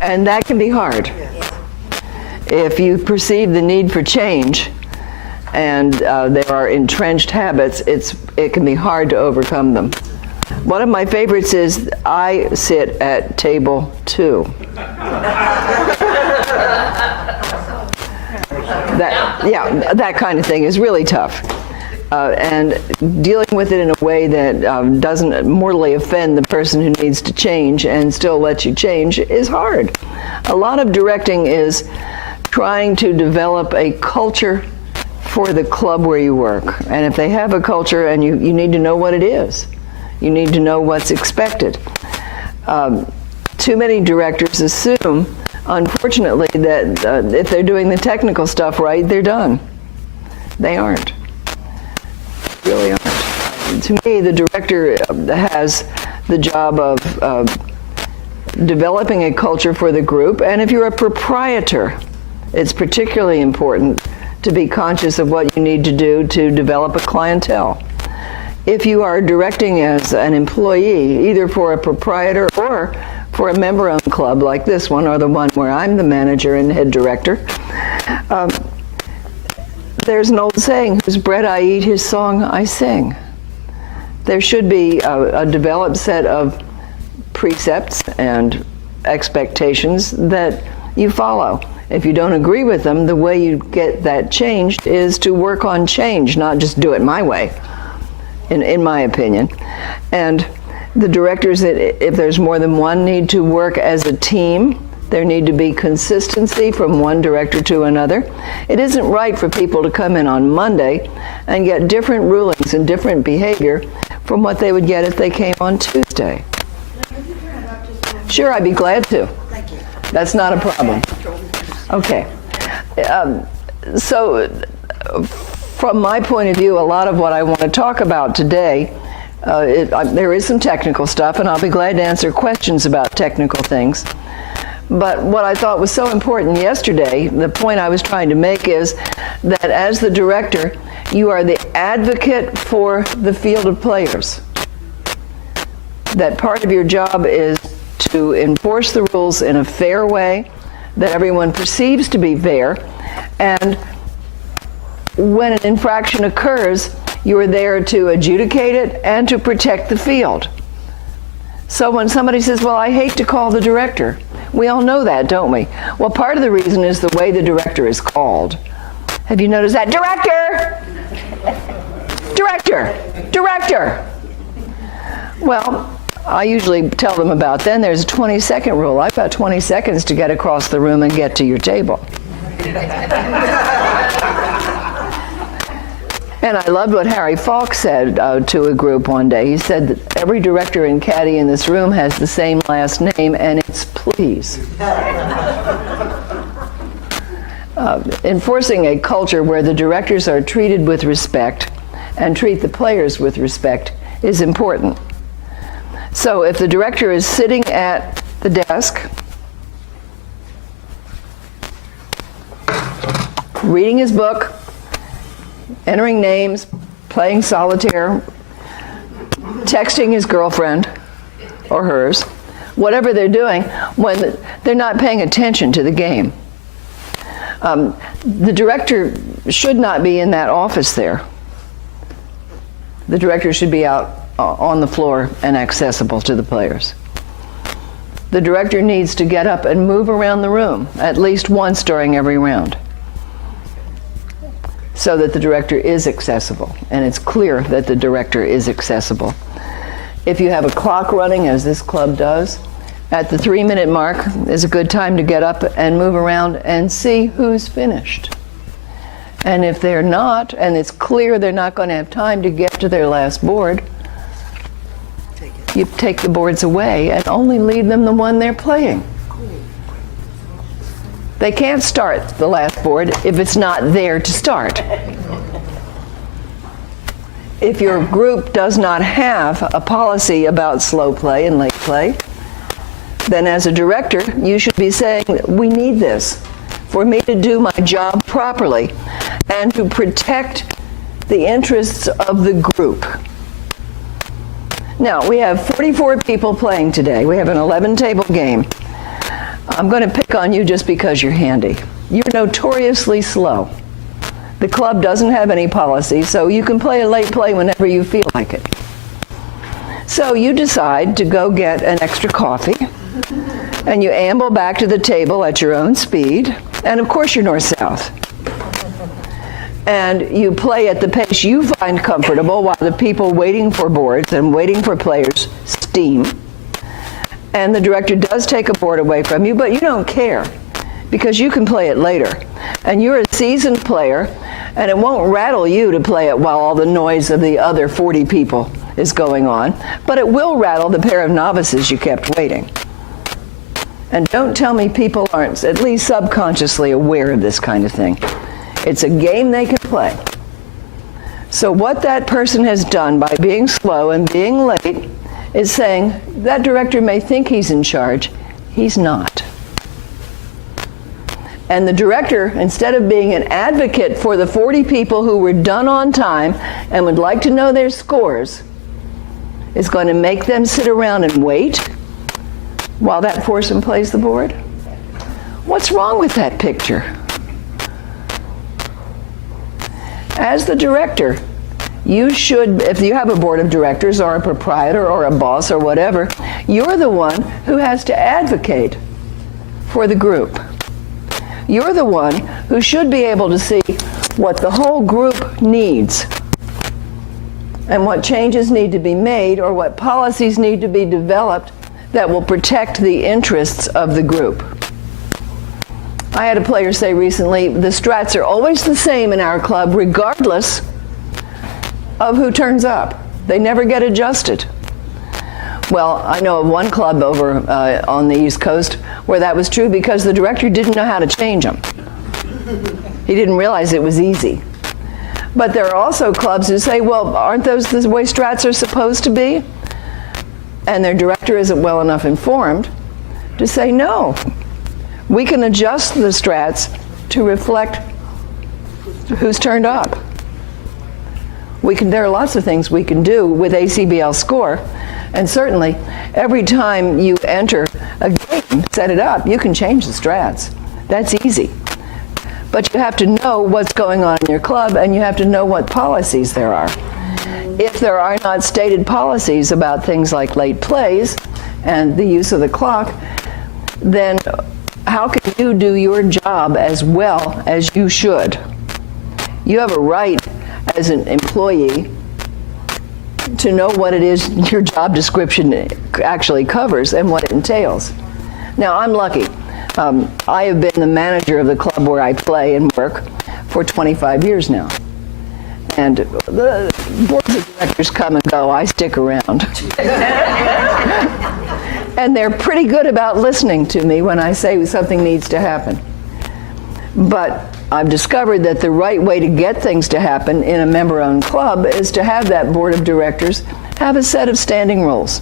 And that can be hard. If you perceive the need for change and there are entrenched habits, it can be hard to overcome them. One of my favorites is I sit at table 2. That kind of thing is really tough. And dealing with it in a way that doesn't mortally offend the person who needs to change and still lets you change is hard. A lot of directing is trying to develop a culture for the club where you work. And if they have a culture, and you need to know what it is. You need to know what's expected. Too many directors assume, unfortunately, that if they're doing the technical stuff right, they're done. They aren't. Really aren't. To me, the director has the job of developing a culture for the group, and if you're a proprietor, it's particularly important to be conscious of what you need to do to develop a clientele. If you are directing as an employee, either for a proprietor or for a member-owned club like this one, or the one where I'm the manager and head director, there's an old saying, whose bread I eat, his song I sing. There should be a developed set of precepts and expectations that you follow. If you don't agree with them, the way you get that changed is to work on change, not just do it my way, in my opinion. And the directors, if there's more than one, need to work as a team. There need to be consistency from one director to another. It isn't right for people to come in on Monday and get different rulings and different behavior from what they would get if they came on Tuesday. Sure, I'd be glad to. Thank you. That's not a problem. Okay. So, from my point of view, a lot of what I want to talk about today, there is some technical stuff, and I'll be glad to answer questions about technical things. But what I thought was so important yesterday, the point I was trying to make is that as the director, you are the advocate for the field of players. That part of your job is to enforce the rules in a fair way that everyone perceives to be fair, and when an infraction occurs, you are there to adjudicate it and to protect the field. So when somebody says, well, I hate to call the director, we all know that, don't we? Well, part of the reason is the way the director is called. Have you noticed that? Director! Director! Director! Well, I usually tell them about then there's a 20-second rule. I've got 20 seconds to get across the room and get to your table. And I loved what Harry Falk said to a group one day. He said that every director and caddy in this room has the same last name, and it's Please. Enforcing a culture where the directors are treated with respect and treat the players with respect is important. So if the director is sitting at the desk, reading his book, entering names, playing solitaire, texting his girlfriend or hers, whatever they're doing, when they're not paying attention to the game. The director should not be in that office there. The director should be out on the floor and accessible to the players. The director needs to get up and move around the room at least once during every round, so that the director is accessible, and it's clear that the director is accessible. If you have a clock running, as this club does, at the 3-minute mark is a good time to get up and move around and see who's finished. And if they're not, and it's clear they're not going to have time to get to their last board, you take the boards away and only leave them the one they're playing. They can't start the last board if it's not there to start. If your group does not have a policy about slow play and late play, then as a director, you should be saying, we need this for me to do my job properly and to protect the interests of the group. Now, we have 44 people playing today. We have an 11-table game. I'm going to pick on you just because you're handy. You're notoriously slow. The club doesn't have any policy, so you can play a late play whenever you feel like it. So you decide to go get an extra coffee, and you amble back to the table at your own speed, and of course you're north-south. And you play at the pace you find comfortable while the people waiting for boards and waiting for players steam. And the director does take a board away from you, but you don't care because you can play it later. And you're a seasoned player, and it won't rattle you to play it while all the noise of the other 40 people is going on, but it will rattle the pair of novices you kept waiting. And don't tell me people aren't at least subconsciously aware of this kind of thing. It's a game they can play. So what that person has done by being slow and being late is saying, that director may think he's in charge, he's not. And the director, instead of being an advocate for the 40 people who were done on time and would like to know their scores, is going to make them sit around and wait while that foursome plays the board? What's wrong with that picture? As the director, you should, if you have a board of directors or a proprietor or a boss or whatever, you're the one who has to advocate for the group. You're the one who should be able to see what the whole group needs and what changes need to be made or what policies need to be developed that will protect the interests of the group. I had a player say recently, the strats are always the same in our club regardless of who turns up. They never get adjusted. Well, I know of one club over on the East Coast where that was true because the director didn't know how to change them. He didn't realize it was easy. But there are also clubs who say, well, aren't those the way strats are supposed to be? And their director isn't well enough informed to say, no, we can adjust the strats to reflect who's turned up. There are lots of things we can do with ACBL score, and certainly every time you enter a game, set it up, you can change the strats. That's easy. But you have to know what's going on in your club, and you have to know what policies there are. If there are not stated policies about things like late plays and the use of the clock, then how can you do your job as well as you should? You have a right as an employee to know what it is your job description actually covers and what it entails. Now, I'm lucky. I have been the manager of the club where I play and work for 25 years now. And the boards of directors come and go. I stick around. And they're pretty good about listening to me when I say something needs to happen. But I've discovered that the right way to get things to happen in a member-owned club is to have that board of directors have a set of standing rules.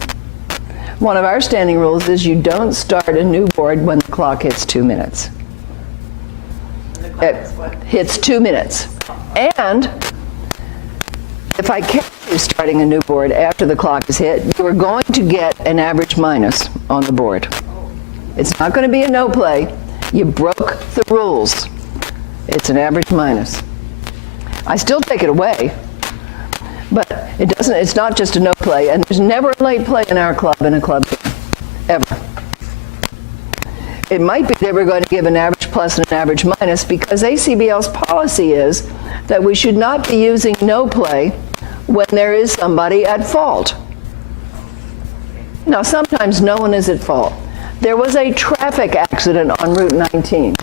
One of our standing rules is you don't start a new board when the clock hits 2 minutes. It hits 2 minutes. And if I catch you starting a new board after the clock is hit, you are going to get an average minus on the board. It's not going to be a no play. You broke the rules. It's an average minus. I still take it away, but it's not just a no play, and there's never a late play in our club in a club game, ever. It might be that we're going to give an average plus and an average minus because ACBL's policy is that we should not be using no play when there is somebody at fault. Now, sometimes no one is at fault. There was a traffic accident on Route 19.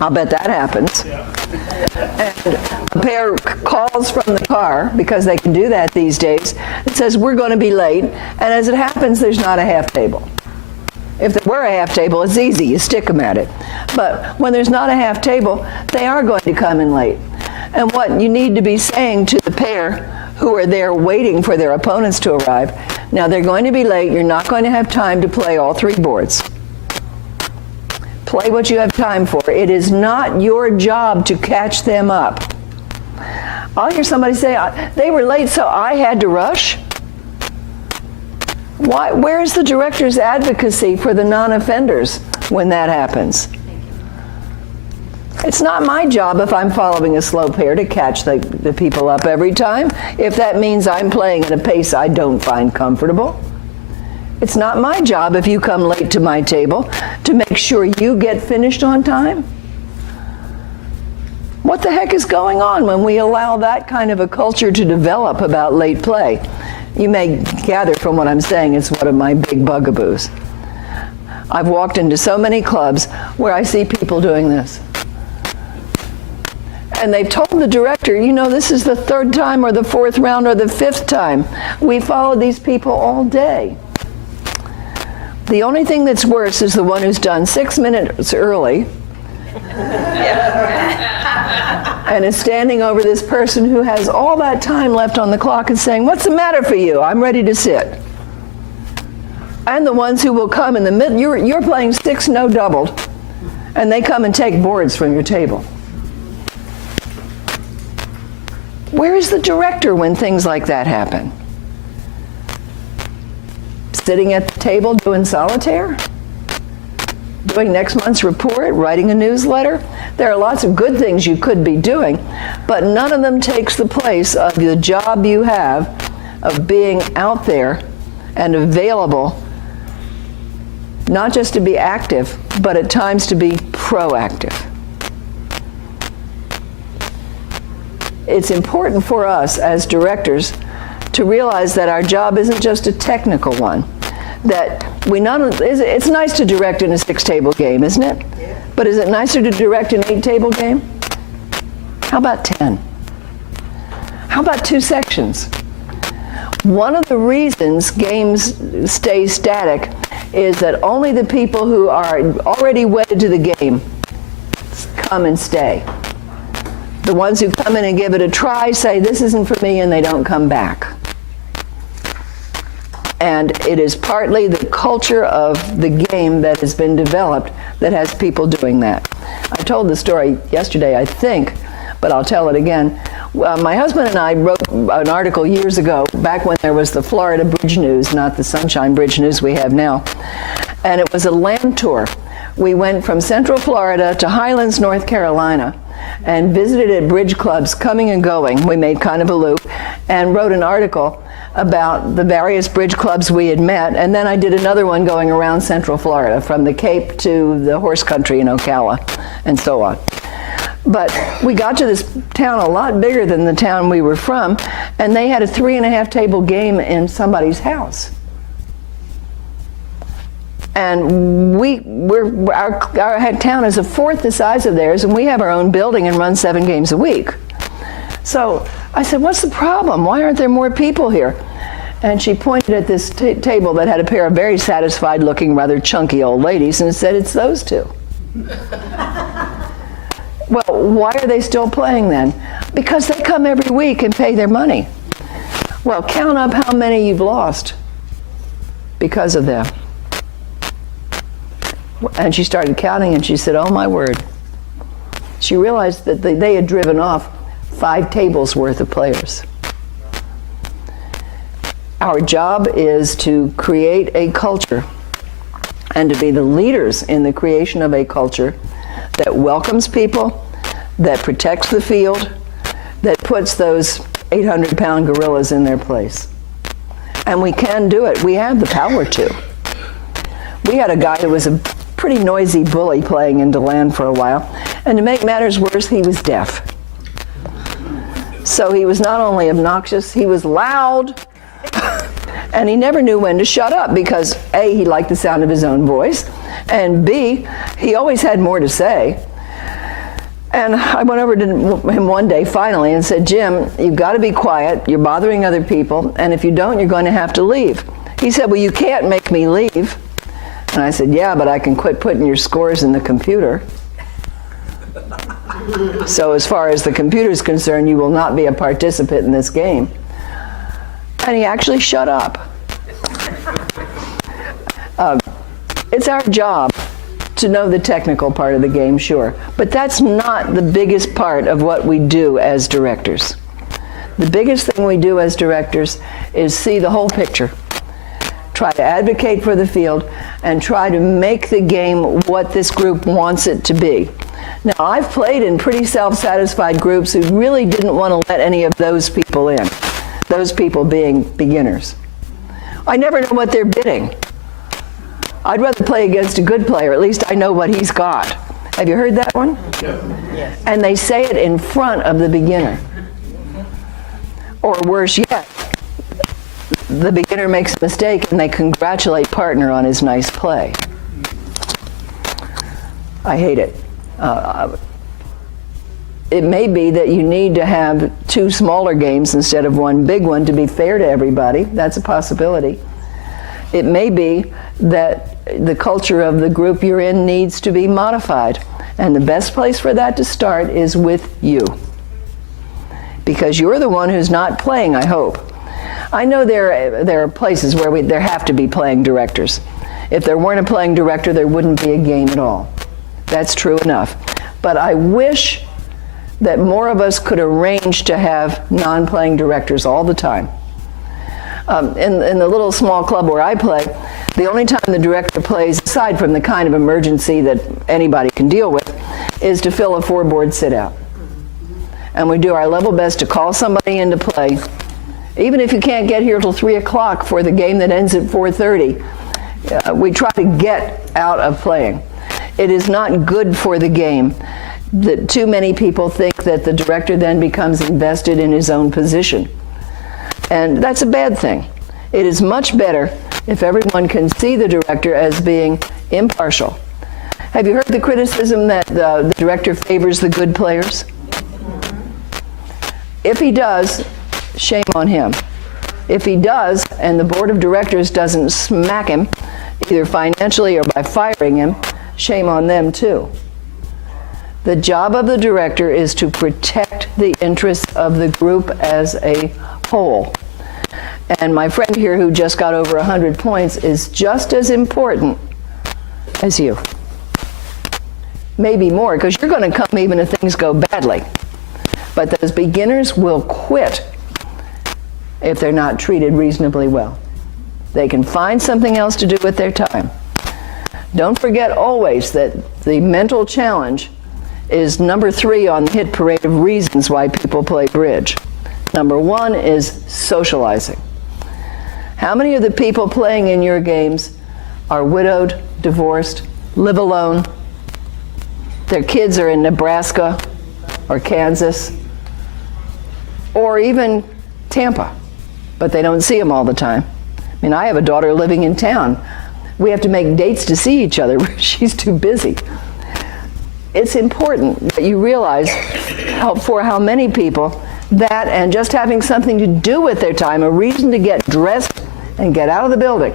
I'll bet that happens. And a pair calls from the car, because they can do that these days, and says, we're going to be late. And as it happens, there's not a half table. If there were a half table, it's easy. You stick them at it. But when there's not a half table, they are going to come in late. And what you need to be saying to the pair who are there waiting for their opponents to arrive, now they're going to be late. You're not going to have time to play all three boards. Play what you have time for. It is not your job to catch them up. I'll hear somebody say, they were late, so I had to rush. Why? Where is the director's advocacy for the non-offenders when that happens. It's not my job if I'm following a slow pair to catch the people up every time, if that means I'm playing at a pace I don't find comfortable. It's not my job if you come late to my table to make sure you get finished on time. What the heck is going on when we allow that kind of a culture to develop about late play? You may gather from what I'm saying, it's one of my big bugaboos. I've walked into so many clubs where I see people doing this. And they've told the director, you know, this is the third time or the fourth round or the fifth time. We followed these people all day. The only thing that's worse is the one who's done 6 minutes early and is standing over this person who has all that time left on the clock and saying, what's the matter for you? I'm ready to sit. And the ones who will come in the middle, you're playing 6 no doubled, and they come and take boards from your table. Where is the director when things like that happen? Sitting at the table doing solitaire? Doing next month's report? Writing a newsletter? There are lots of good things you could be doing, but none of them takes the place of the job you have of being out there and available, not just to be active, but at times to be proactive. It's important for us as directors to realize that our job isn't just a technical one. That it's nice to direct in a 6-table game, isn't it? Yeah. But is it nicer to direct an 8-table game? How about 10? How about 2 sections? One of the reasons games stay static is that only the people who are already wedded to the game come and stay. The ones who come in and give it a try say, this isn't for me, and they don't come back. And it is partly the culture of the game that has been developed that has people doing that. I told the story yesterday, I think, but I'll tell it again. My husband and I wrote an article years ago, back when there was the Florida Bridge News, not the Sunshine Bridge News we have now. And it was a land tour. We went from Central Florida to Highlands, North Carolina, and visited at bridge clubs coming and going. We made kind of a loop and wrote an article about the various bridge clubs we had met, and then I did another one going around Central Florida, from the Cape to the horse country in Ocala, and so on. But we got to this town a lot bigger than the town we were from, and they had a 3.5-table game in somebody's house. And our town is a fourth the size of theirs, and we have our own building and run 7 games a week. So I said, what's the problem? Why aren't there more people here? And she pointed at this table that had a pair of very satisfied looking, rather chunky old ladies and said, it's those 2. Well, why are they still playing then? Because they come every week and pay their money. Well, count up how many you've lost because of them. And she started counting, and she said, oh my word. She realized that they had driven off 5 tables worth of players. Our job is to create a culture and to be the leaders in the creation of a culture that welcomes people, that protects the field, that puts those 800-pound gorillas in their place. And we can do it. We have the power to. We had a guy who was a pretty noisy bully playing in DeLand for a while, and to make matters worse, he was deaf. So he was not only obnoxious, he was loud, and he never knew when to shut up because A, he liked the sound of his own voice, and B, he always had more to say. And I went over to him one day finally and said, Jim, you've got to be quiet, you're bothering other people, and if you don't, you're going to have to leave. He said, well, you can't make me leave. And I said, yeah, but I can quit putting your scores in the computer. So as far as the computer is concerned, you will not be a participant in this game. And he actually shut up. It's our job to know the technical part of the game, sure. But that's not the biggest part of what we do as directors. The biggest thing we do as directors is see the whole picture. try to advocate for the field, and try to make the game what this group wants it to be. Now, I've played in pretty self-satisfied groups who really didn't want to let any of those people in, those people being beginners. I never know what they're bidding. I'd rather play against a good player. At least I know what he's got. Have you heard that one? Yes. And they say it in front of the beginner. Or worse yet, the beginner makes a mistake and they congratulate partner on his nice play. I hate it. It may be that you need to have 2 smaller games instead of 1 big one to be fair to everybody. That's a possibility. It may be that the culture of the group you're in needs to be modified. And the best place for that to start is with you. Because you're the one who's not playing, I hope. I know there are places where there have to be playing directors. If there weren't a playing director, there wouldn't be a game at all. That's true enough. But I wish that more of us could arrange to have non-playing directors all the time. In the little small club where I play, the only time the director plays, aside from the kind of emergency that anybody can deal with, is to fill a 4-board sit-out. And we do our level best to call somebody into play. Even if you can't get here till 3 o'clock for the game that ends at 4:30, we try to get out of playing. It is not good for the game that too many people think that the director then becomes invested in his own position. And that's a bad thing. It is much better if everyone can see the director as being impartial. Have you heard the criticism that the director favors the good players? If he does, shame on him. If he does, and the board of directors doesn't smack him, either financially or by firing him, shame on them too. The job of the director is to protect the interests of the group as a whole. And my friend here who just got over 100 points is just as important as you. Maybe more, because you're going to come even if things go badly. But those beginners will quit if they're not treated reasonably well. They can find something else to do with their time. Don't forget always that the mental challenge is number 3 on the hit parade of reasons why people play bridge. Number 1 is socializing. How many of the people playing in your games are widowed, divorced, live alone? Their kids are in Nebraska or Kansas or even Tampa, but they don't see them all the time. I mean, I have a daughter living in town. We have to make dates to see each other. She's too busy. It's important that you realize for how many people that and just having something to do with their time, a reason to get dressed and get out of the building.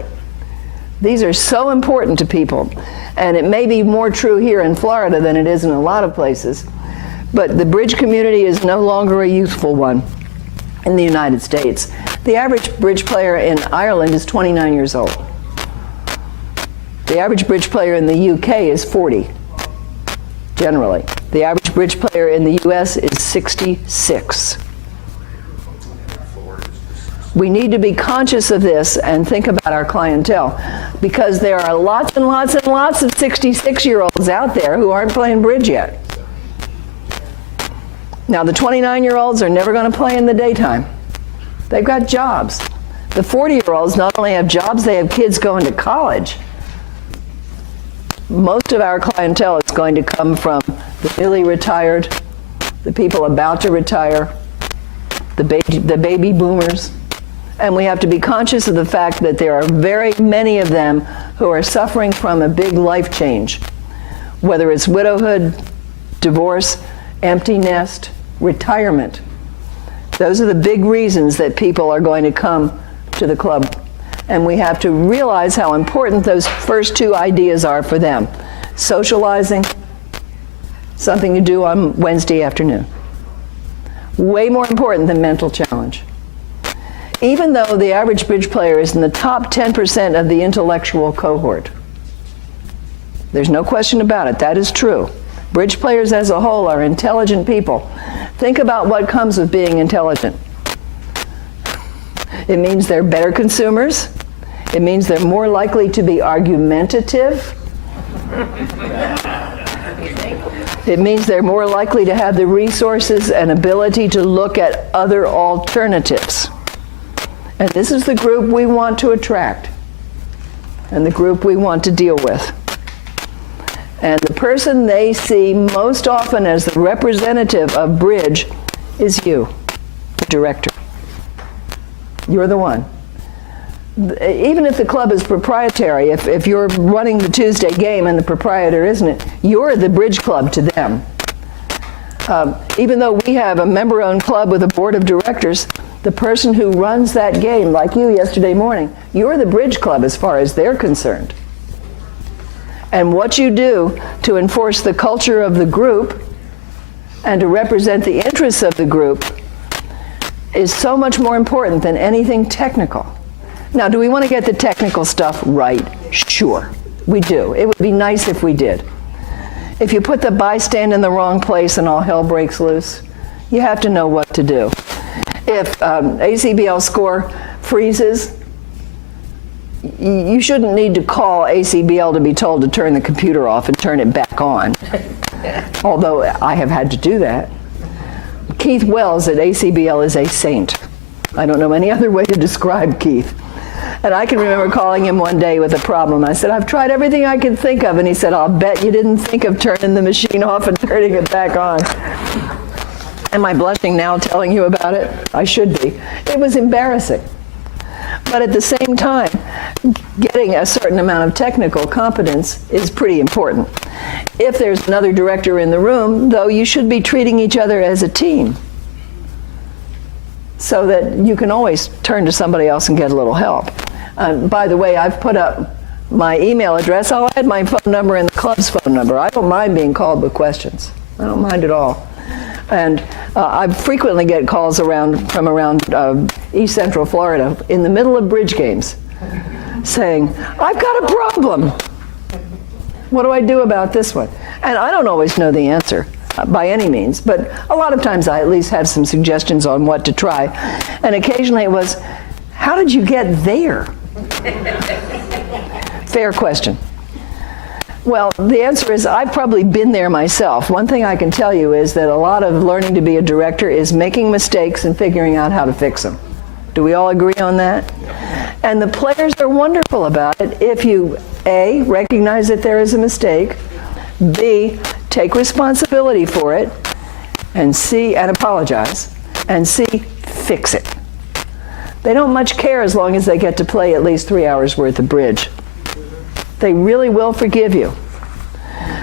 These are so important to people. And it may be more true here in Florida than it is in a lot of places. But the bridge community is no longer a youthful one in the United States. The average bridge player in Ireland is 29 years old. The average bridge player in the UK is 40, generally. The average bridge player in the US is 66. We need to be conscious of this and think about our clientele, because there are lots and lots and lots of 66-year-olds out there who aren't playing bridge yet. Now, the 29-year-olds are never going to play in the daytime. They've got jobs. The 40-year-olds not only have jobs, they have kids going to college. Most of our clientele is going to come from the newly retired, the people about to retire, the baby boomers. And we have to be conscious of the fact that there are very many of them who are suffering from a big life change, whether it's widowhood, divorce, empty nest, retirement. Those are the big reasons that people are going to come to the club. And we have to realize how important those first 2 ideas are for them. Socializing, something to do on Wednesday afternoon. Way more important than mental challenge. Even though the average bridge player is in the top 10% of the intellectual cohort. There's no question about it. That is true. Bridge players as a whole are intelligent people. Think about what comes with being intelligent. It means they're better consumers. It means they're more likely to be argumentative. It means they're more likely to have the resources and ability to look at other alternatives. And this is the group we want to attract, and the group we want to deal with. And the person they see most often as the representative of bridge is you, the director. You're the one. Even if the club is proprietary, if you're running the Tuesday game and the proprietor isn't it, you're the bridge club to them. Even though we have a member-owned club with a board of directors, the person who runs that game, like you yesterday morning, you're the bridge club as far as they're concerned. And what you do to enforce the culture of the group and to represent the interests of the group is so much more important than anything technical. Now, do we want to get the technical stuff right? Sure, we do. It would be nice if we did. If you put the bystand in the wrong place and all hell breaks loose, you have to know what to do. If ACBL score freezes, you shouldn't need to call ACBL to be told to turn the computer off and turn it back on. Although I have had to do that. Keith Wells at ACBL is a saint. I don't know any other way to describe Keith. And I can remember calling him one day with a problem. I said, I've tried everything I can think of. And he said, I'll bet you didn't think of turning the machine off and turning it back on. Am I blushing now telling you about it? I should be. It was embarrassing. But at the same time, getting a certain amount of technical competence is pretty important. If there's another director in the room, though, you should be treating each other as a team, so that you can always turn to somebody else and get a little help. By the way, I've put up my email address. I'll add my phone number and the club's phone number. I don't mind being called with questions. I don't mind at all. And I frequently get calls from around East Central Florida in the middle of bridge games saying, I've got a problem. What do I do about this one? And I don't always know the answer by any means, but a lot of times I at least have some suggestions on what to try. And occasionally it was, how did you get there? Fair question. Well, the answer is I've probably been there myself. One thing I can tell you is that a lot of learning to be a director is making mistakes and figuring out how to fix them. Do we all agree on that? And the players are wonderful about it if you, A, recognize that there is a mistake, B, take responsibility for it, and C, and apologize, and C, fix it. They don't much care as long as they get to play at least 3 hours worth of bridge. They really will forgive you.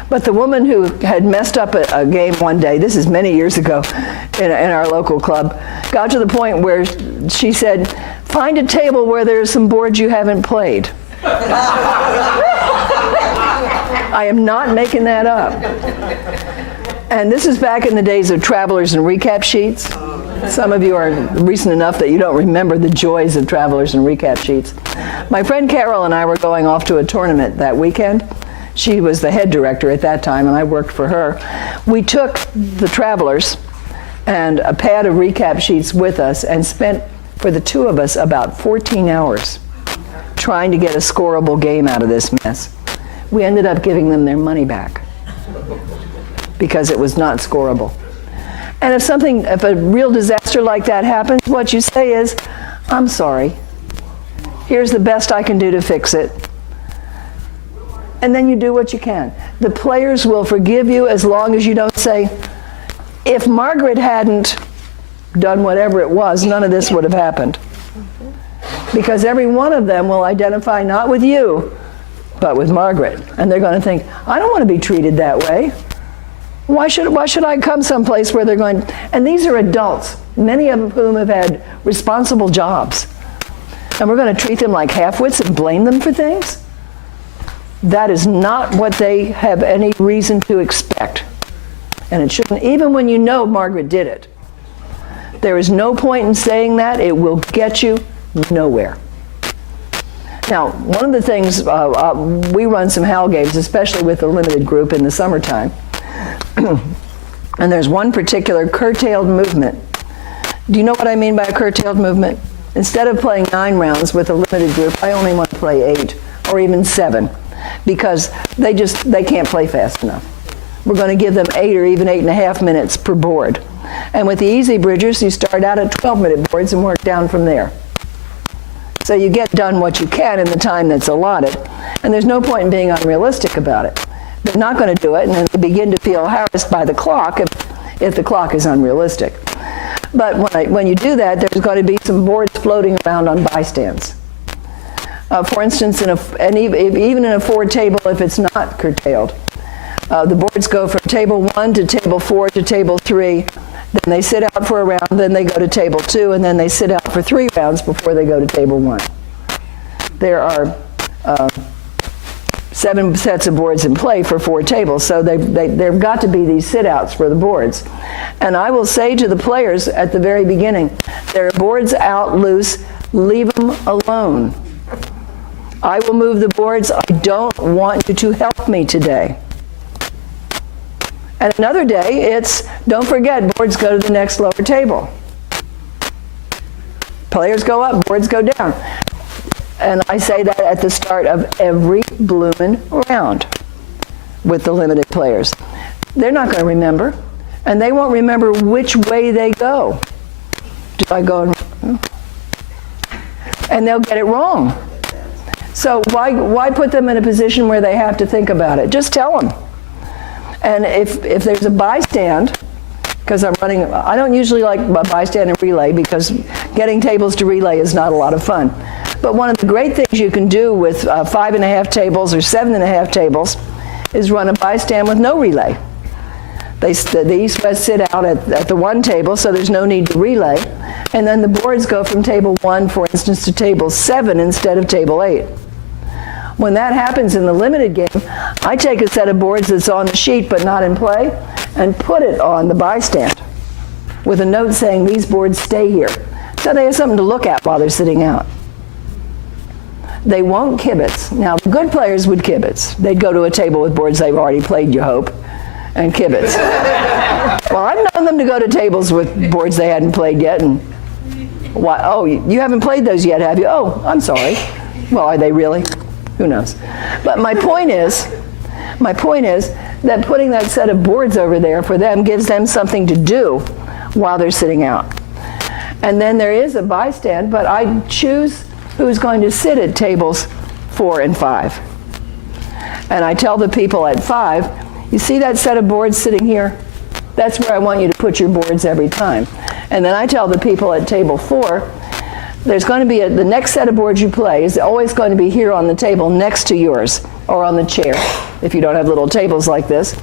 But the woman who had messed up a game one day, this is many years ago in our local club, got to the point where she said, find a table where there's some boards you haven't played. I am not making that up. And this is back in the days of travelers and recap sheets. Some of you are recent enough that you don't remember the joys of travelers and recap sheets. My friend Carol and I were going off to a tournament that weekend. She was the head director at that time, and I worked for her. We took the travelers and a pad of recap sheets with us and spent, for the two of us, about 14 hours trying to get a scoreable game out of this mess. We ended up giving them their money back because it was not scoreable. And if a real disaster like that happens, what you say is, I'm sorry. Here's the best I can do to fix it. And then you do what you can. The players will forgive you as long as you don't say, if Margaret hadn't done whatever it was, none of this would have happened. Because every one of them will identify not with you, but with Margaret. And they're going to think, I don't want to be treated that way. Why should I come someplace where they're going, and these are adults, many of whom have had responsible jobs. And we're going to treat them like half-wits and blame them for things? That is not what they have any reason to expect. And it shouldn't, even when you know Margaret did it. There is no point in saying that. It will get you nowhere. Now, one of the things, we run some HAL games, especially with the limited group in the summertime. And there's one particular curtailed movement. Do you know what I mean by a curtailed movement? Instead of playing 9 rounds with a limited group, I only want to play 8 or even 7 because they can't play fast enough. We're going to give them 8 or even 8.5 minutes per board. And with the easy bridgers, you start out at 12-minute boards and work down from there. So you get done what you can in the time that's allotted. And there's no point in being unrealistic about it. They're not going to do it, and then they begin to feel harassed by the clock if the clock is unrealistic. But when you do that, there's going to be some boards floating around on bystands. For instance, even in a 4 table, if it's not curtailed, the boards go from table 1 to table 4 to table 3. Then they sit out for a round, then they go to table 2, and then they sit out for 3 rounds before they go to table 1. There are 7 sets of boards in play for 4 tables, so there've got to be these sit-outs for the boards. And I will say to the players at the very beginning, there are boards out loose, leave them alone. I will move the boards. I don't want you to help me today. And another day, it's, don't forget, boards go to the next lower table. Players go up, boards go down. And I say that at the start of every bloomin' round with the limited players. They're not going to remember, and they won't remember which way they go. Do I go? And they'll get it wrong. So why put them in a position where they have to think about it? Just tell them. And if there's a bystand, because I don't usually like bystand and relay because getting tables to relay is not a lot of fun. But one of the great things you can do with 5.5 tables or 7.5 tables is run a bystand with no relay. The East-West sit out at the 1 table, so there's no need to relay. And then the boards go from table 1, for instance, to table 7 instead of table 8. When that happens in the limited game, I take a set of boards that's on the sheet but not in play and put it on the bystand with a note saying these boards stay here. So they have something to look at while they're sitting out. They won't kibitz. Now, the good players would kibitz. They'd go to a table with boards they've already played, you hope, and kibitz. Well, I've known them to go to tables with boards they hadn't played yet, and why? Oh, you haven't played those yet, have you? Oh, I'm sorry. Well, are they really? Who knows? But my point is that putting that set of boards over there for them gives them something to do while they're sitting out. And then there is a bystand, but I choose who's going to sit at tables 4 and 5. And I tell the people at 5, you see that set of boards sitting here? That's where I want you to put your boards every time. And then I tell the people at table 4, there's going to be the next set of boards you play is always going to be here on the table next to yours, or on the chair, if you don't have little tables like this.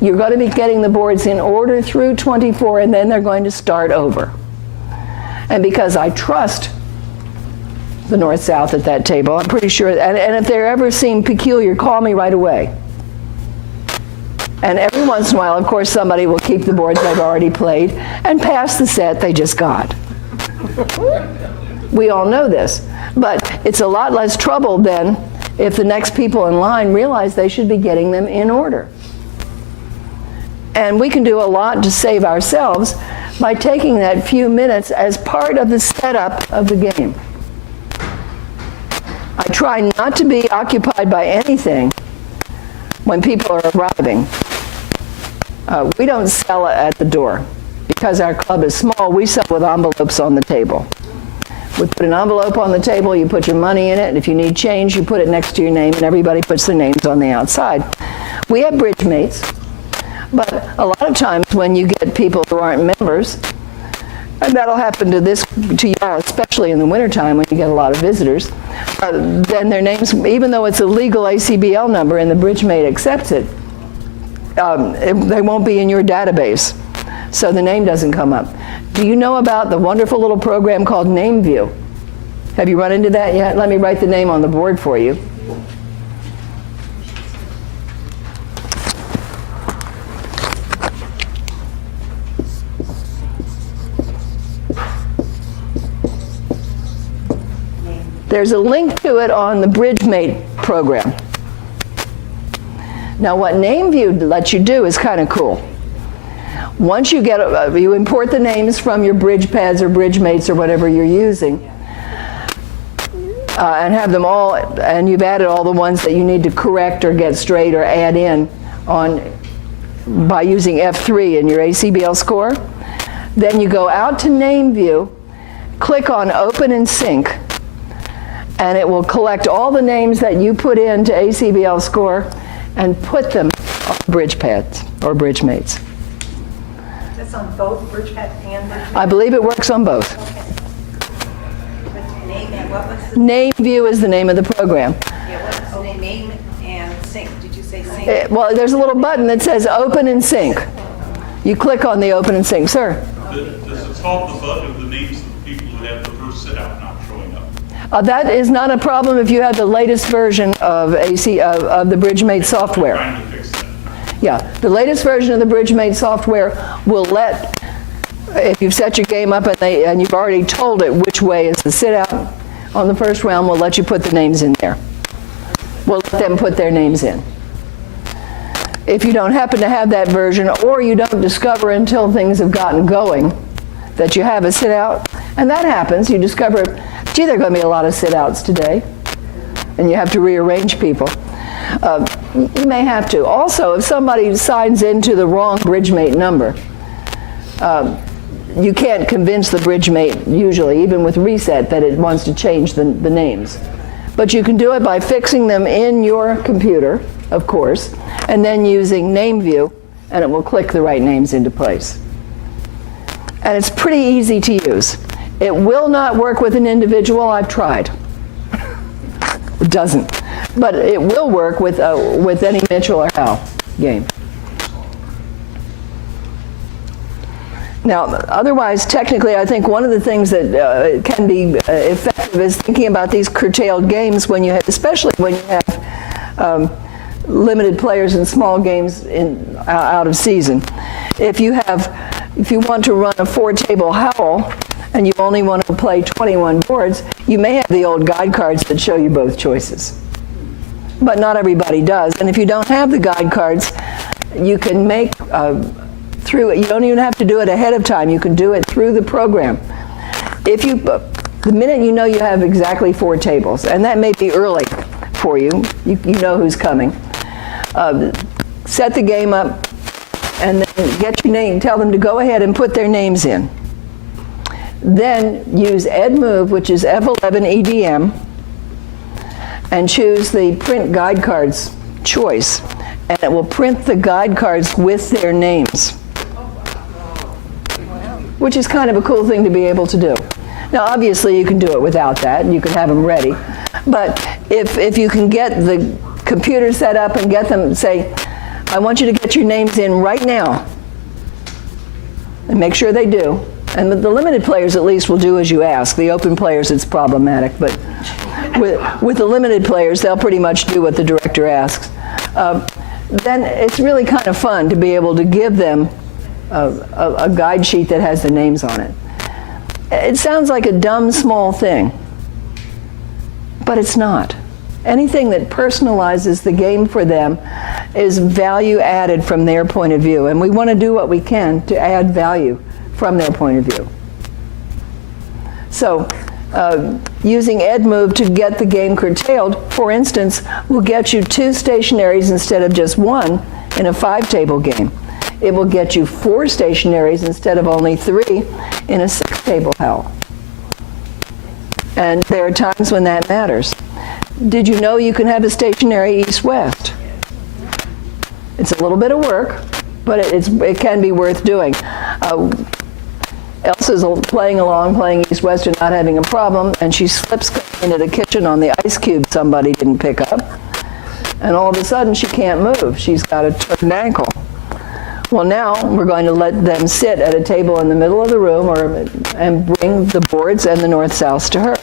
You're going to be getting the boards in order through 24, and then they're going to start over. And because I trust the North-South at that table, I'm pretty sure, and if they ever seem peculiar, call me right away. And every once in a while, of course, somebody will keep the boards they've already played and pass the set they just got. We all know this. But it's a lot less trouble than if the next people in line realize they should be getting them in order. And we can do a lot to save ourselves by taking that few minutes as part of the setup of the game. I try not to be occupied by anything when people are arriving. We don't sell at the door. Because our club is small, we sell with envelopes on the table. We put an envelope on the table, you put your money in it, and if you need change, you put it next to your name, and everybody puts their names on the outside. We have bridge mates, but a lot of times when you get people who aren't members, and that'll happen to y'all, especially in the wintertime when you get a lot of visitors, then their names, even though it's a legal ACBL number and the bridge mate accepts it, they won't be in your database. So the name doesn't come up. Do you know about the wonderful little program called Name View? Have you run into that yet? Let me write the name on the board for you. There's a link to it on the BridgeMate program. Now what Name View lets you do is kind of cool. Once you get, you import the names from your bridge pads or bridge mates or whatever you're using, and have them all, and you've added all the ones that you need to correct or get straight or add in by using F3 in your ACBL score. Then you go out to Name View, click on Open and Sync, and it will collect all the names that you put into ACBL score and put them on BridgePads or BridgeMates. That's on both BridgePads and BridgeMates? I believe it works on both. Okay. Name and what was the Name View is the name of the program. yeah, what's the name? Name and sync. Did you say sync? Well, there's a little button that says Open and Sync. You click on the Open and Sync. Sir? Does it solve the bug of the names of the people who have the first sit out not showing up? That is not a problem if you have the latest version of the BridgeMate software. Trying to fix that. Yeah, the latest version of the BridgeMate software will let, if you've set your game up and you've already told it which way is the sit out on the first round, we'll let you put the names in there. We'll let them put their names in. If you don't happen to have that version, or you don't discover until things have gotten going that you have a sit out, and that happens, you discover, gee, there are going to be a lot of sit outs today, and you have to rearrange people. You may have to. Also, if somebody signs into the wrong BridgeMate number, you can't convince the BridgeMate, usually, even with reset, that it wants to change the names. But you can do it by fixing them in your computer, of course, and then using Name View, and it will click the right names into place. And it's pretty easy to use. It will not work with an individual. I've tried. It doesn't. But it will work with any Mitchell or Howe game. Now, otherwise, technically, I think one of the things that can be effective is thinking about these curtailed games when you have, especially when you have limited players in small games out of season. If you want to run a 4-table Howl and you only want to play 21 boards, you may have the old guide cards that show you both choices. But not everybody does. And if you don't have the guide cards, you can make you don't even have to do it ahead of time. You can do it through the program. The minute you know you have exactly 4 tables, and that may be early for you, you know who's coming. Set the game up and then get your name, tell them to go ahead and put their names in. Then use EdMove, which is F11 EDM, and choose the print guide cards choice, and it will print the guide cards with their names, which is kind of a cool thing to be able to do. Now, obviously, you can do it without that, and you can have them ready. But if you can get the computer set up and get them, say, I want you to get your names in right now, and make sure they do. And the limited players, at least, will do as you ask. The open players, it's problematic. But with the limited players, they'll pretty much do what the director asks. Then it's really kind of fun to be able to give them a guide sheet that has the names on it. It sounds like a dumb, small thing, but it's not. Anything that personalizes the game for them is value added from their point of view, and we want to do what we can to add value from their point of view. So using EdMove to get the game curtailed, for instance, will get you 2 stationaries instead of just 1 in a 5-table game. It will get you 4 stationaries instead of only 3 in a 6-table Howl. And there are times when that matters. Did you know you can have a stationary east-west? It's a little bit of work, but it can be worth doing. Elsa's playing along, playing east-west and not having a problem, and she slips into the kitchen on the ice cube somebody didn't pick up, and all of a sudden she can't move. She's got a turned ankle. Well, now we're going to let them sit at a table in the middle of the room and bring the boards and the north-souths to her.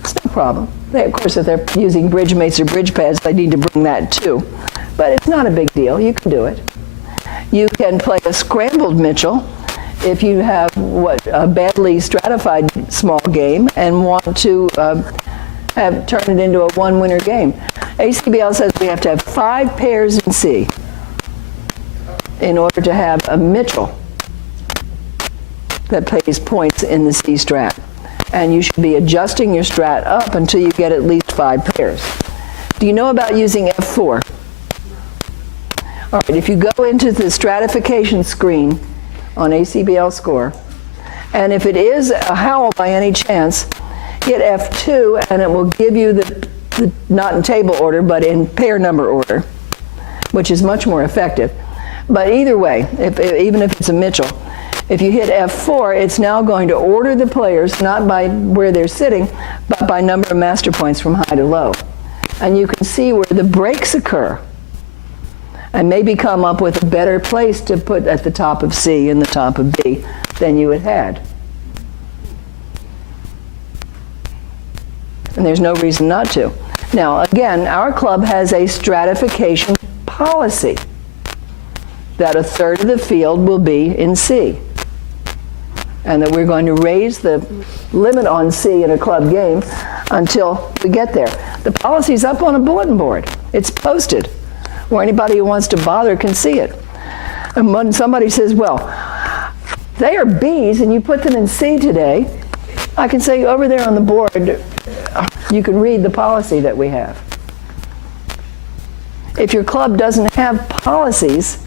It's no problem. Of course, if they're using BridgeMates or BridgePads, they need to bring that too. But it's not a big deal. You can do it. You can play a scrambled Mitchell if you have a badly stratified small game and want to turn it into a 1-winner game. ACBL says we have to have 5 pairs in C in order to have a Mitchell that pays points in the C strat. And you should be adjusting your strat up until you get at least 5 pairs. Do you know about using F4? All right, if you go into the stratification screen on ACBL score, and if it is a howl by any chance, hit F2 and it will give you the not in table order, but in pair number order, which is much more effective. But either way, even if it's a Mitchell, if you hit F4, it's now going to order the players, not by where they're sitting, but by number of master points from high to low. And you can see where the breaks occur, and maybe come up with a better place to put at the top of C and the top of B than you had. And there's no reason not to. Now, again, our club has a stratification policy that a third of the field will be in C, and that we're going to raise the limit on C in a club game until we get there. The policy's up on a bulletin board. It's posted where anybody who wants to bother can see it. And when somebody says, well, they are Bs and you put them in C today, I can say over there on the board, you can read the policy that we have. If your club doesn't have policies,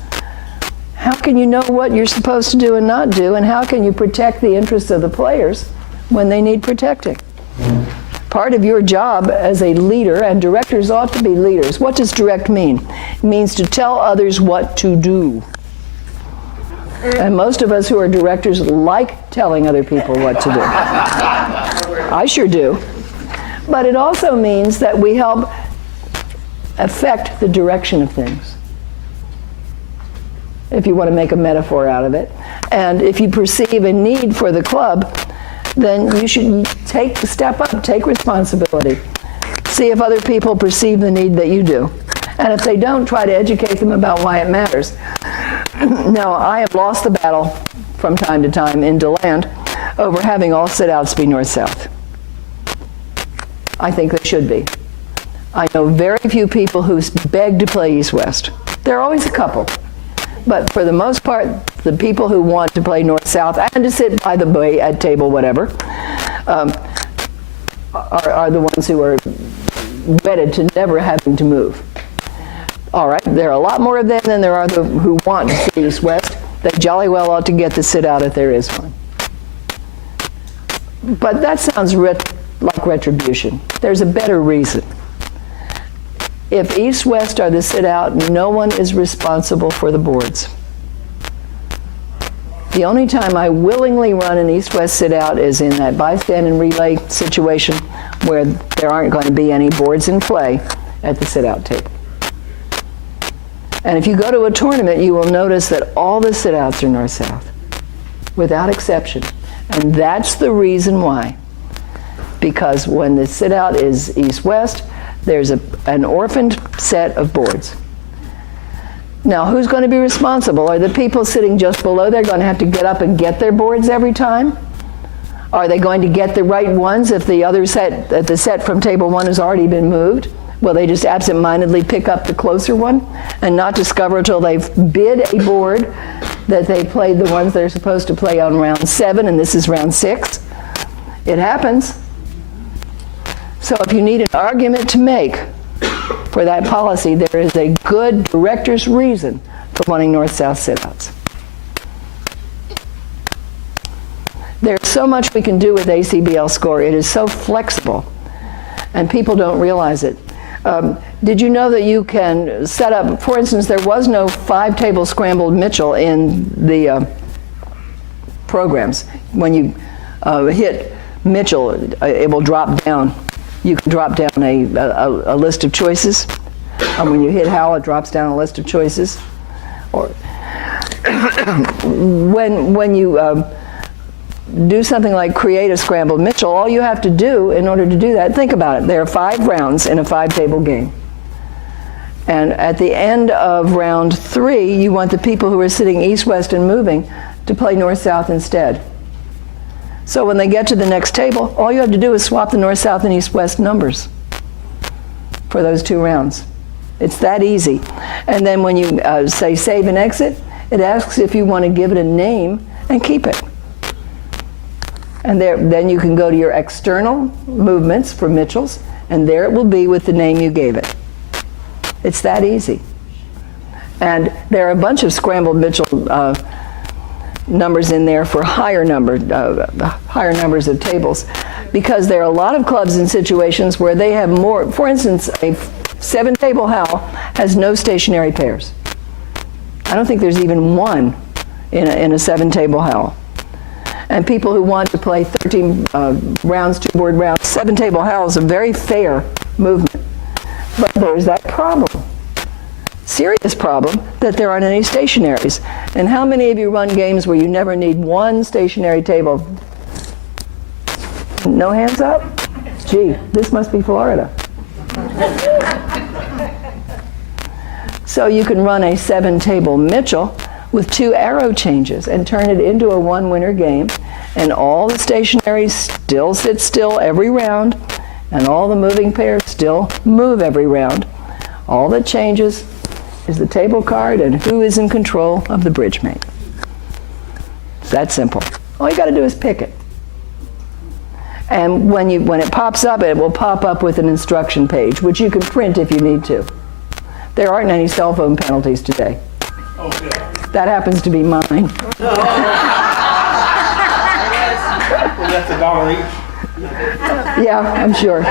how can you know what you're supposed to do and not do, and how can you protect the interests of the players when they need protecting? Part of your job as a leader, and directors ought to be leaders. What does direct mean? It means to tell others what to do. And most of us who are directors like telling other people what to do. I sure do. But it also means that we help affect the direction of things, if you want to make a metaphor out of it. And if you perceive a need for the club, then you should step up, take responsibility. See if other people perceive the need that you do. And if they don't, try to educate them about why it matters. Now, I have lost the battle from time to time in DeLand over having all sit-outs be north-south. I think they should be. I know very few people who beg to play east-west. There are always a couple. But for the most part, the people who want to play north-south and to sit by the bay at table whatever are the ones who are wedded to never having to move. All right, there are a lot more of them than there are who want to sit east-west. They jolly well ought to get the sit-out if there is one. But that sounds like retribution. There's a better reason. If east-west are the sit-out, no one is responsible for the boards. The only time I willingly run an east-west sit-out is in that bystand and relay situation where there aren't going to be any boards in play at the sit-out table. And if you go to a tournament, you will notice that all the sit-outs are north-south, without exception. And that's the reason why. Because when the sit-out is east-west, there's an orphaned set of boards. Now, who's going to be responsible? Are the people sitting just below there going to have to get up and get their boards every time? Are they going to get the right ones if the other set, the set from table 1 has already been moved? Will they just absentmindedly pick up the closer one and not discover until they've bid a board that they played the ones they're supposed to play on round 7 and this is round 6? It happens. So if you need an argument to make for that policy, there is a good director's reason for wanting north-south sit-outs. There's so much we can do with ACBL score. It is so flexible, and people don't realize it. Did you know that you can set up, for instance, there was no 5-table scrambled Mitchell in the programs. When you hit Mitchell, it will drop down. You can drop down a list of choices. When you hit Howell, it drops down a list of choices. Or when you do something like create a scrambled Mitchell, all you have to do in order to do that, think about it. There are 5 rounds in a 5-table game. And at the end of round 3, you want the people who are sitting east-west and moving to play north-south instead. So when they get to the next table, all you have to do is swap the north, south, and east-west numbers for those 2 rounds. It's that easy. And then when you say save and exit, it asks if you want to give it a name and keep it. And then you can go to your external movements for Mitchell's, and there it will be with the name you gave it. It's that easy. And there are a bunch of scrambled Mitchell numbers in there for higher numbers of tables, because there are a lot of clubs in situations where they have more. For instance, a 7-table howl has no stationary pairs. I don't think there's even one in a 7-table howl. And people who want to play 13 rounds, 2-board rounds, 7-table howl is a very fair movement. But there's that problem, serious problem, that there aren't any stationaries. And how many of you run games where you never need one stationary table? No hands up? Gee, this must be Florida. So you can run a 7-table Mitchell with 2 arrow changes and turn it into a 1-winner game, and all the stationaries still sit still every round, and all the moving pairs still move every round. All that changes is the table card and who is in control of the bridge mate. It's that simple. All you got to do is pick it. And when it pops up, it will pop up with an instruction page, which you can print if you need to. There aren't any cell phone penalties today. Okay. That happens to be mine. Well, that's $1 each. Yeah, I'm sure.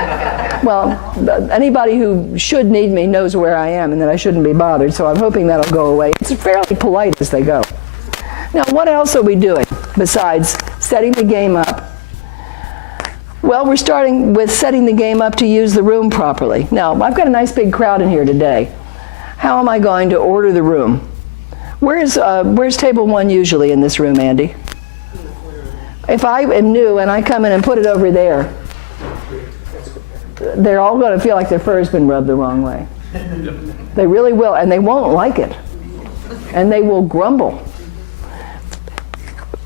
Well, anybody who should need me knows where I am and that I shouldn't be bothered, so I'm hoping that'll go away. It's fairly polite as they go. Now, what else are we doing besides setting the game up? Well, we're starting with setting the game up to use the room properly. Now, I've got a nice big crowd in here today. How am I going to order the room? Where's table 1 usually in this room, Andy? If I am new and I come in and put it over there, they're all going to feel like their fur's been rubbed the wrong way. They really will, and they won't like it. And they will grumble.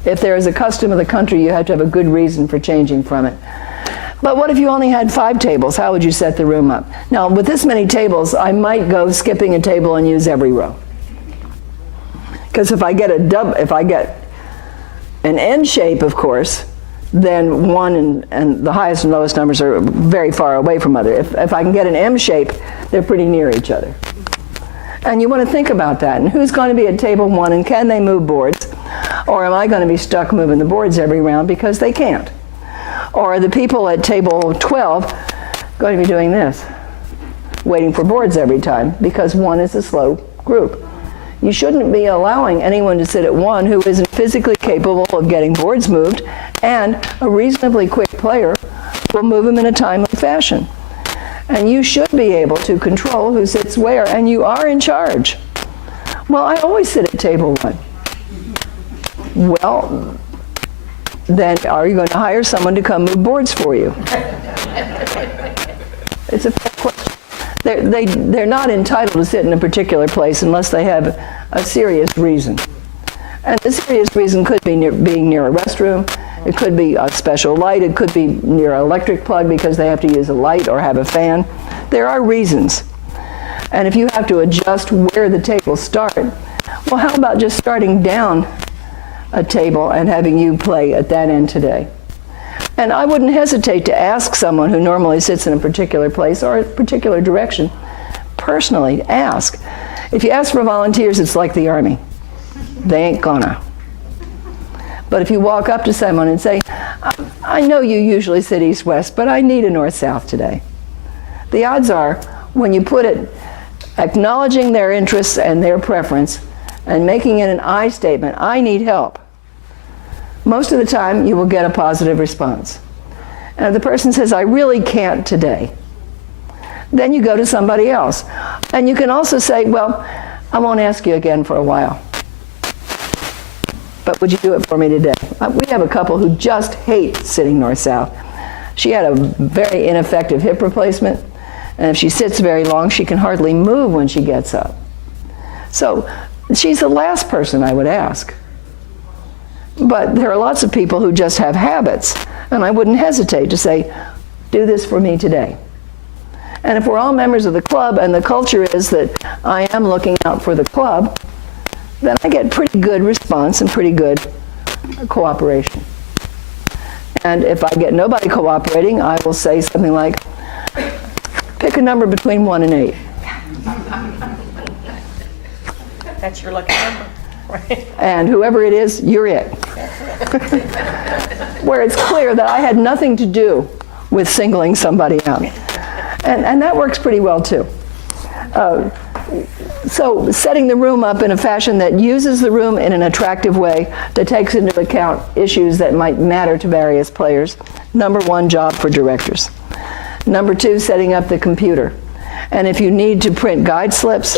If there is a custom of the country, you have to have a good reason for changing from it. But what if you only had 5 tables? How would you set the room up? Now, with this many tables, I might go skipping a table and use every row. Because if I get an N shape, of course, then 1 and the highest and lowest numbers are very far away from other. If I can get an M shape, they're pretty near each other. And you want to think about that. And who's going to be at table 1, and can they move boards? Or am I going to be stuck moving the boards every round because they can't? Or are the people at table 12 going to be doing this, waiting for boards every time, because 1 is a slow group? You shouldn't be allowing anyone to sit at 1 who isn't physically capable of getting boards moved, and a reasonably quick player will move them in a timely fashion. And you should be able to control who sits where, and you are in charge. Well, I always sit at table 1. Well, then are you going to hire someone to come move boards for you? It's a fair question. They're not entitled to sit in a particular place unless they have a serious reason. And the serious reason could be being near a restroom. It could be a special light. It could be near an electric plug because they have to use a light or have a fan. There are reasons. And if you have to adjust where the tables start, well, how about just starting down a table and having you play at that end today? And I wouldn't hesitate to ask someone who normally sits in a particular place or a particular direction, personally ask. If you ask for volunteers, it's like the Army. They ain't gonna. But if you walk up to someone and say, I know you usually sit east-west, but I need a north-south today. The odds are, when you put it, acknowledging their interests and their preference, and making it an I statement, I need help, most of the time you will get a positive response. And if the person says, I really can't today, then you go to somebody else. And you can also say, well, I won't ask you again for a while, but would you do it for me today? We have a couple who just hate sitting north-south. She had a very ineffective hip replacement, and if she sits very long, she can hardly move when she gets up. So she's the last person I would ask. But there are lots of people who just have habits, and I wouldn't hesitate to say, do this for me today. And if we're all members of the club and the culture is that I am looking out for the club, then I get pretty good response and pretty good cooperation. And if I get nobody cooperating, I will say something like, pick a number between 1 and 8. That's your lucky number, right? And whoever it is, you're it. Where it's clear that I had nothing to do with singling somebody out. And that works pretty well too. So setting the room up in a fashion that uses the room in an attractive way, that takes into account issues that might matter to various players. Number 1 job for directors. Number 2, setting up the computer. And if you need to print guide slips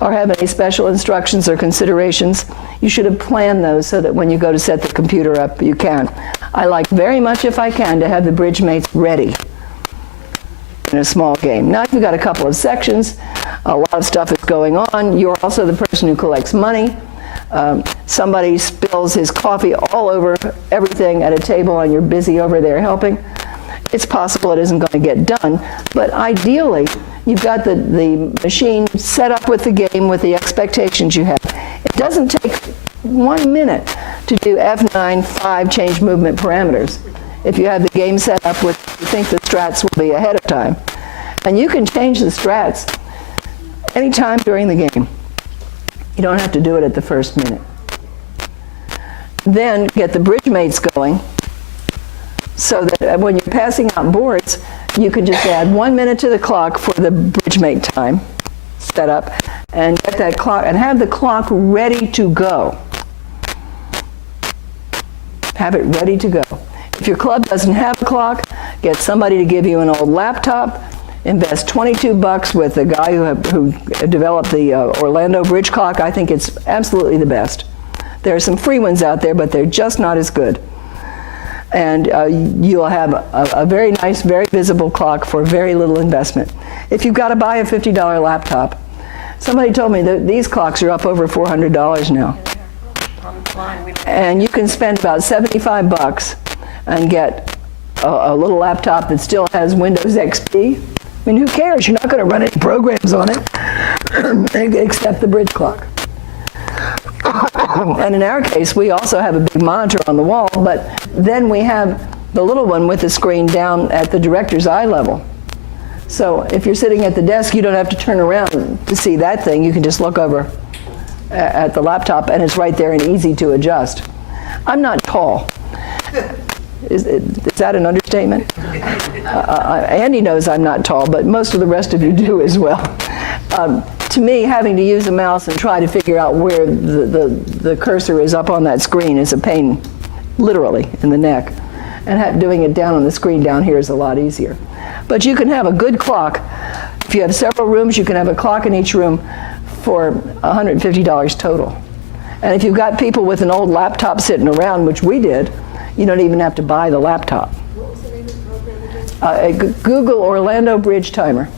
or have any special instructions or considerations, you should have planned those so that when you go to set the computer up, you can. I like very much, if I can, to have the bridge mates ready in a small game. Now, if you've got a couple of sections, a lot of stuff is going on, you're also the person who collects money. Somebody spills his coffee all over everything at a table and you're busy over there helping. It's possible it isn't going to get done, but ideally, you've got the machine set up with the game with the expectations you have. It doesn't take 1 minute to do F9, 5 change movement parameters. If you have the game set up with, you think the strats will be ahead of time. And you can change the strats anytime during the game. You don't have to do it at the first minute. Then get the bridge mates going so that when you're passing out boards, you can just add 1 minute to the clock for the bridge mate time set up and get that clock and have the clock ready to go. Have it ready to go. If your club doesn't have a clock, get somebody to give you an old laptop, invest $22 with the guy who developed the Orlando Bridge clock. I think it's absolutely the best. There are some free ones out there, but they're just not as good. And you'll have a very nice, very visible clock for very little investment. If you've got to buy a $50 laptop, somebody told me that these clocks are up over $400 now. And you can spend about $75 and get a little laptop that still has Windows XP. I mean, who cares? You're not going to run any programs on it except the bridge clock. And in our case, we also have a big monitor on the wall, but then we have the little one with the screen down at the director's eye level. So if you're sitting at the desk, you don't have to turn around to see that thing. You can just look over at the laptop, and it's right there and easy to adjust. I'm not tall. Is that an understatement? Andy knows I'm not tall, but most of the rest of you do as well. To me, having to use a mouse and try to figure out where the cursor is up on that screen is a pain, literally, in the neck. And doing it down on the screen down here is a lot easier. But you can have a good clock. If you have several rooms, you can have a clock in each room for $150 total. And if you've got people with an old laptop sitting around, which we did, you don't even have to buy the laptop. What was the name of the program again? Google Orlando Bridge Timer.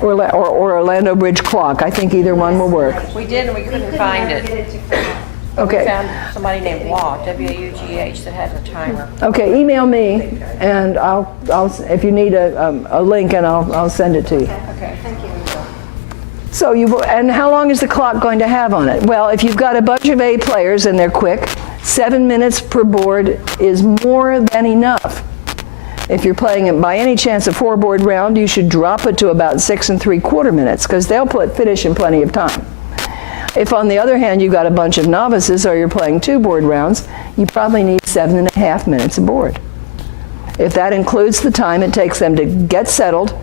Okay. Or Orlando Bridge Clock. I think either one will work. We did, and we couldn't find it. We Okay. found somebody named Waugh, W-A-U-G-H, that has a timer. Okay, email me, and I'll if you need a link, and I'll send it to you. Okay. Thank you. So and how long is the clock going to have on it? Well, if you've got a bunch of A players and they're quick, 7 minutes per board is more than enough. If you're playing it by any chance a 4-board round, you should drop it to about 6 3/4 minutes, because they'll finish in plenty of time. If, on the other hand, you've got a bunch of novices or you're playing 2-board rounds, you probably need 7.5 minutes a board. If that includes the time it takes them to get settled,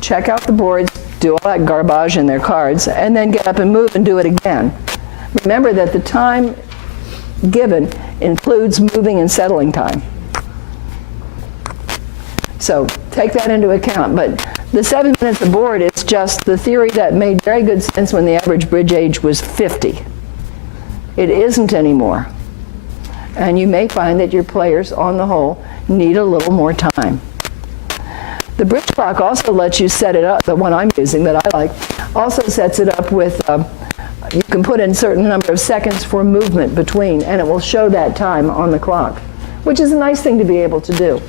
check out the boards, do all that garbage in their cards, and then get up and move and do it again. Remember that the time given includes moving and settling time. So take that into account. But the 7 minutes a board is just the theory that made very good sense when the average bridge age was 50. It isn't anymore. And you may find that your players, on the whole, need a little more time. The bridge clock also lets you set it up, the one I'm using that I like, also sets it up with, you can put in a certain number of seconds for movement between, and it will show that time on the clock, which is a nice thing to be able to do.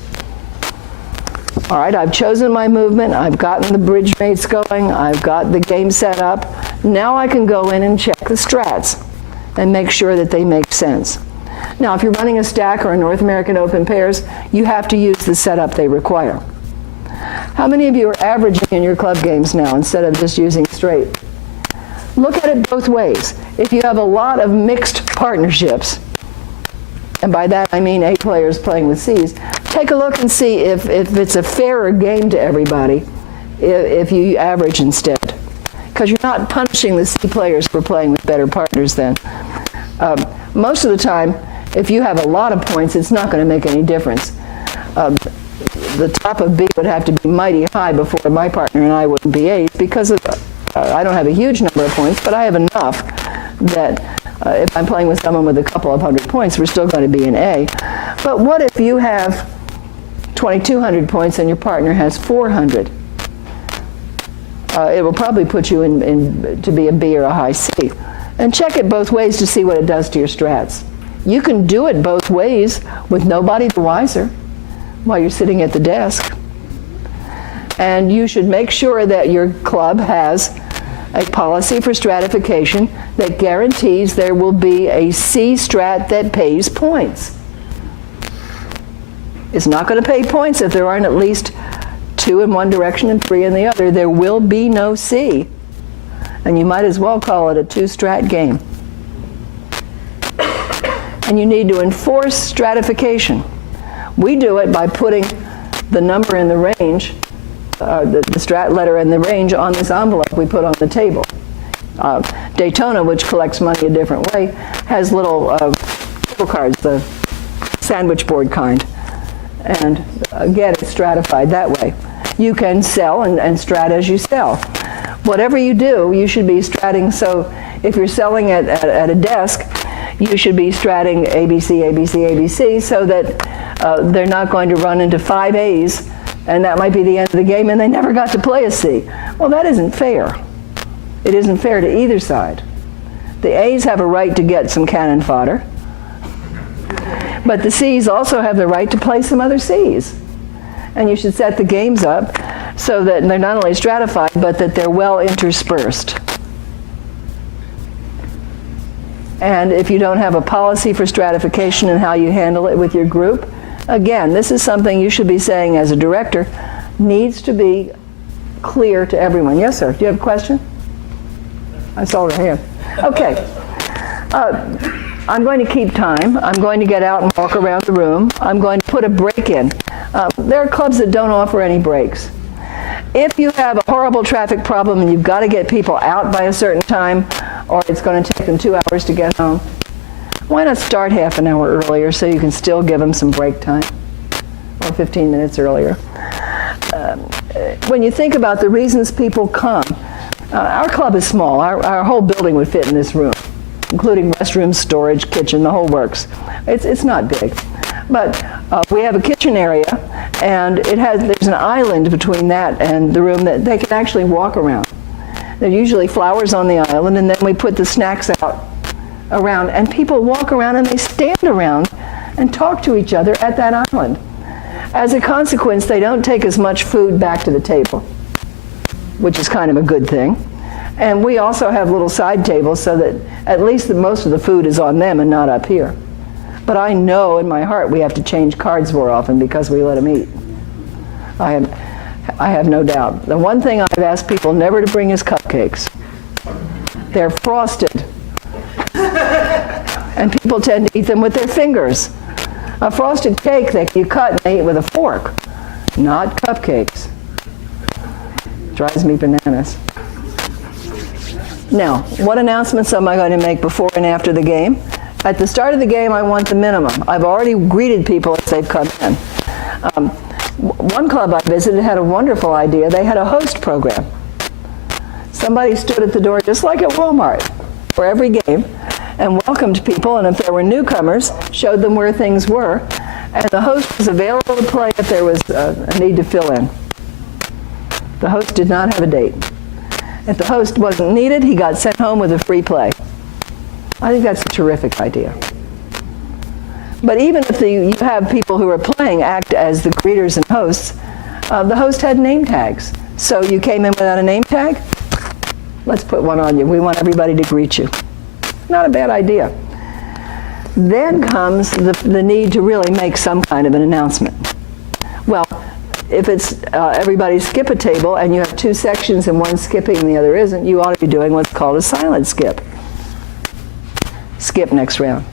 All right, I've chosen my movement, I've gotten the bridge mates going, I've got the game set up. Now I can go in and check the strats and make sure that they make sense. Now, if you're running a stack or a North American Open pairs, you have to use the setup they require. How many of you are averaging in your club games now instead of just using straight? Look at it both ways. If you have a lot of mixed partnerships, and by that I mean A players playing with Cs, take a look and see if it's a fairer game to everybody if you average instead. Because you're not punishing the C players for playing with better partners then. Most of the time, if you have a lot of points, it's not going to make any difference. The top of B would have to be mighty high before my partner and I wouldn't be A's because of, I don't have a huge number of points, but I have enough that if I'm playing with someone with a couple of hundred points, we're still going to be an A. But what if you have 2,200 points and your partner has 400? It will probably put you in to be a B or a high C. And check it both ways to see what it does to your strats. You can do it both ways with nobody the wiser while you're sitting at the desk. And you should make sure that your club has a policy for stratification that guarantees there will be a C strat that pays points. It's not going to pay points if there aren't at least 2 in one direction and 3 in the other. There will be no C. And you might as well call it a 2-strat game. And you need to enforce stratification. We do it by putting the number in the range, the strat letter in the range on this envelope we put on the table. Daytona, which collects money a different way, has little table cards, the sandwich board kind. And again, it's stratified that way. You can sell and strat as you sell. Whatever you do, you should be stratting. So if you're selling at a desk, you should be stratting ABC, ABC, ABC, so that they're not going to run into 5 A's, and that might be the end of the game, and they never got to play a C. Well, that isn't fair. It isn't fair to either side. The A's have a right to get some cannon fodder, but the C's also have the right to play some other C's. And you should set the games up so that they're not only stratified, but that they're well interspersed. And if you don't have a policy for stratification and how you handle it with your group, again, this is something you should be saying as a director, needs to be clear to everyone. Yes, sir. Do you have a question? I saw her hand. Okay. I'm going to keep time. I'm going to get out and walk around the room. I'm going to put a break in. There are clubs that don't offer any breaks. If you have a horrible traffic problem and you've got to get people out by a certain time, or it's going to take them 2 hours to get home, why not start half an hour earlier so you can still give them some break time, or 15 minutes earlier? When you think about the reasons people come, our club is small. Our whole building would fit in this room, including restrooms, storage, kitchen, the whole works. It's not big. But we have a kitchen area, and there's an island between that and the room that they can actually walk around. There are usually flowers on the island, and then we put the snacks out around, and people walk around and they stand around and talk to each other at that island. As a consequence, they don't take as much food back to the table, which is kind of a good thing. And we also have little side tables so that at least most of the food is on them and not up here. But I know in my heart we have to change cards more often because we let them eat. I have no doubt. The one thing I've asked people never to bring is cupcakes. They're frosted. And people tend to eat them with their fingers. A frosted cake that you cut and they eat with a fork, not cupcakes. Drives me bananas. Now, what announcements am I going to make before and after the game? At the start of the game, I want the minimum. I've already greeted people as they've come in. One club I visited had a wonderful idea. They had a host program. Somebody stood at the door, just like at Walmart, for every game, and welcomed people, and if there were newcomers, showed them where things were, and the host was available to play if there was a need to fill in. The host did not have a date. If the host wasn't needed, he got sent home with a free play. I think that's a terrific idea. But even if you have people who are playing act as the greeters and hosts, the host had name tags. So you came in without a name tag? Let's put one on you. We want everybody to greet you. Not a bad idea. Then comes the need to really make some kind of an announcement. Well, if it's everybody skip a table and you have two sections and one's skipping and the other isn't, you ought to be doing what's called a silent skip. Skip next round.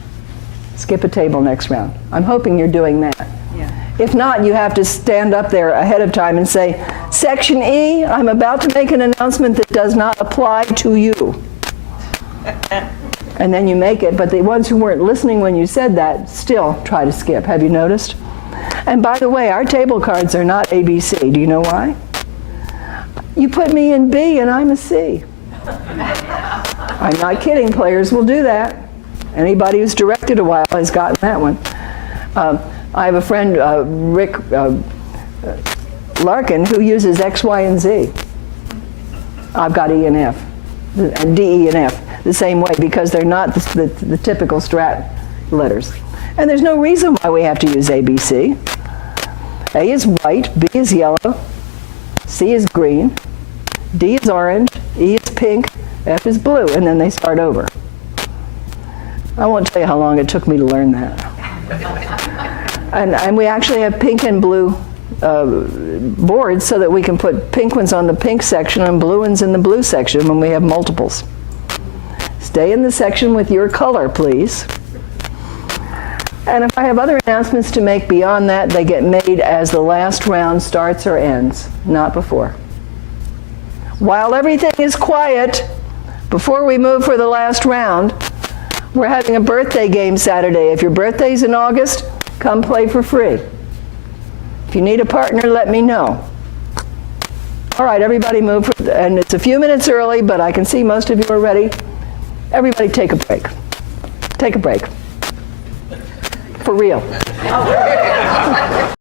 Skip a table next round. I'm hoping you're doing that. Yeah. If not, you have to stand up there ahead of time and say, Section E, I'm about to make an announcement that does not apply to you. And then you make it, but the ones who weren't listening when you said that still try to skip. Have you noticed? And by the way, our table cards are not ABC. Do you know why? You put me in B and I'm a C. I'm not kidding. Players will do that. Anybody who's directed a while has gotten that one. I have a friend, Rick Larkin, who uses X, Y, and Z. I've got E and F, and D, E, and F, the same way, because they're not the typical strat letters. And there's no reason why we have to use A, B, C. A is white, B is yellow, C is green, D is orange, E is pink, F is blue, and then they start over. I won't tell you how long it took me to learn that. And we actually have pink and blue boards so that we can put pink ones on the pink section and blue ones in the blue section when we have multiples. Stay in the section with your color, please. And if I have other announcements to make beyond that, they get made as the last round starts or ends, not before. While everything is quiet, before we move for the last round, we're having a birthday game Saturday. If your birthday's in August, come play for free. If you need a partner, let me know. All right, everybody move. And it's a few minutes early, but I can see most of you are ready. Everybody take a break. Take a break. For real.